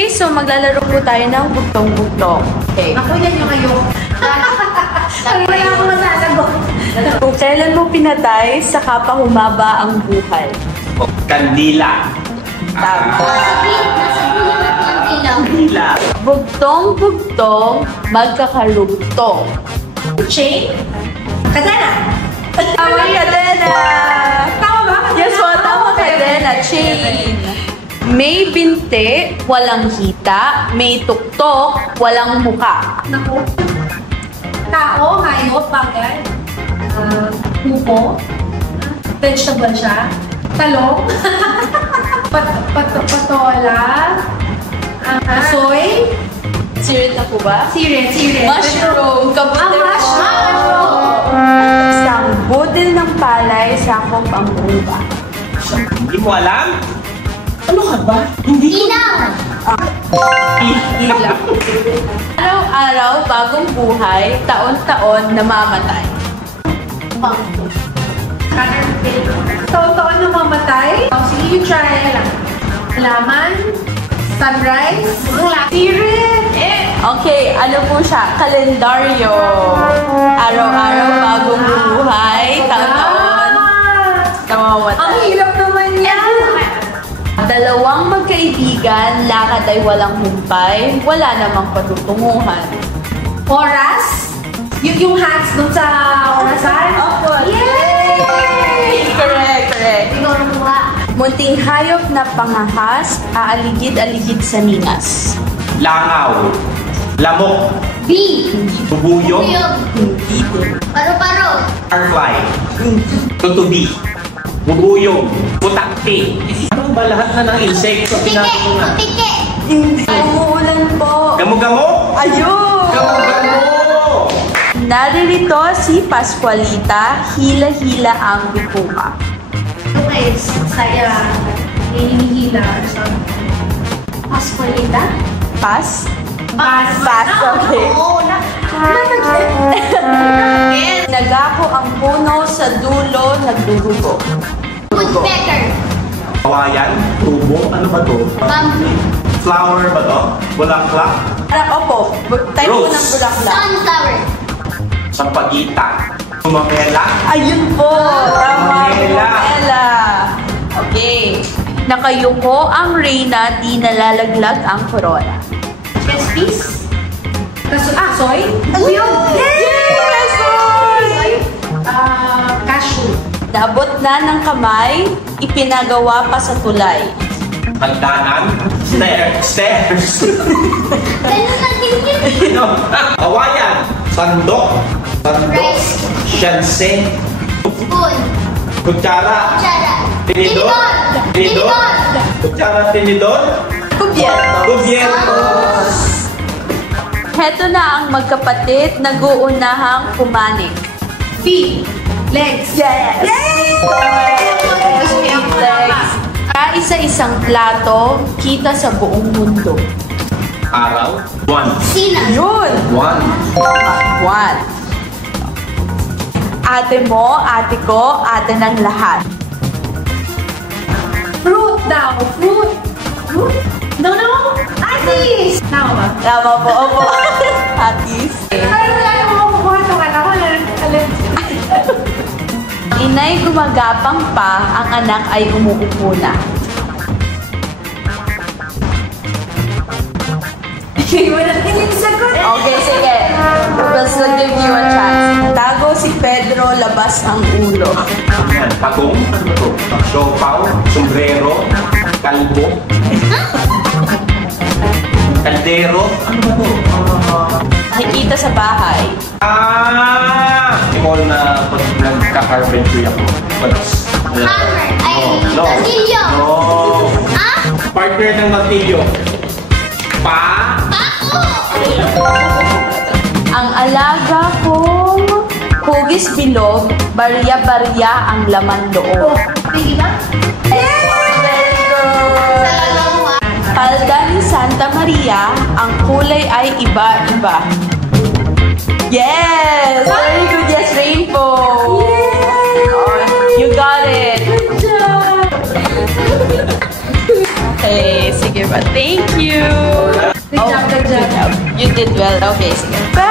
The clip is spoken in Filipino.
Okay, so maglalaro po tayo ng bugtong-bugtong. Okay. Ako yan yung ayoko. Wala akong masasagot. Kailan mo pinatay saka pa humaba ang buhay? Kandila. Tama. Kandila. Bugtong-bugtong, magkakarugtong. Chain? Kadena? Tama, kadena! Tama ba? Yes, tama, kadena. Chain. May binte, walang hita. May tuktok, walang muka. Naku. Tao, hayop, bagay. Kuko. Vegetable siya. Talong. Patola. Soy. Sirit na po ba? Siret. Mushroom. Kabuti mo. Mushroom. Isang budil ng palay, sakop ang ruba. Hindi mo alam? Ano ka ba? Hindi. Ilaw. Ilaw. Araw-araw, bagong buhay, taon-taon, namamatay. Taon-taon namamatay. Sige, you try. Laman. Sunrise. Siret. Okay, ano po siya? Kalendaryo. Araw-araw, bagong buhay, taon-taon, namamatay. Ang hirap naman yan. Dalawang magkaibigan, lakad ay walang humpay, wala namang patutunguhan. Oras. Yung hats dun sa orasan. Opo. Yay! Correct. Munting hayop na pangahas, aaligid-aligid sa ningas. Langaw. Lamok. B. Bubuyog. Paru-paro. Firefly. Tutubi. Bubuyog. Putakti. Ano ba lahat na ng insekto? Putike. Hindi. Umuulan po. Gamo-gamo? Ayun! Gamo-gamo! Naririto si Pascualita, hila-hila ang bituka. Okay, saya. Hinihila. Pascualita? Pas? Pas. Okay. Oo, Nagako ang puno sa dulo, nagdurugo. Woodpecker. Kawayan. Tubo. Ano ba to? Bamboo. Flower ba to? Bulaklak. Opo, type po Rose. ng bulaklak. Sunflower. Sampagita. Tumamela. Ayun po! Tama, Pumela. Pumela. Okay. Nakayuko ang reyna, di nalalaglag ang corona. Chess soy? Ayun! Yes! Soy! Cashew. Naabot na ng kamay, ipinagawa pa sa tulay. Hagdanan. Stairs. Ganun na din yun. Ano? Kawayan. Sandok. Rice. Shanse. Spoon. Kutsara. Kutsara. Tinidor. Tinidor. Kutsara, tinidor. Kubyerto. Gobyerno. Heto na ang magkapatid, nag-uunahang pumanik. Feet. Legs. Yes! Legs. Kaisa-isang plato, kita sa buong mundo. Araw. One. Sina. Yun! One. One. Ate mo, ate ko, ate ng lahat. Fruit daw. Fruit. No. Atis. Tama ba? Tama po, opo. Atis. Ay, wala yung mga kukuha itong anak ko. Inay gumagapang pa, ang anak ay umuupo na. Hindi mo na sagot. Okay, sige. Let's give you a chance. Tago si Pedro, labas ang ulo. Yan. Pagong. Ano ba to? Siopaw. Sombrero. Kalbo. Kaldero. Ano ba to? Nakikita sa bahay. Ikaw na pag nagka-carpentry ako. Hammer. Ay, No. tornilyo. No. Ah? Partner ng martilyo. Pako. Ang alaga kong hugis bilog, barya-barya ang laman loob. May iba? Very good! Dalawa. Palda ni Santa Maria, ang kulay ay iba-iba. Yes! Very good! Yes, rainbow! Oh, you got it! Good job! Okay, sige ba? Thank you! Good job, good job. You did well. Okay, Steph.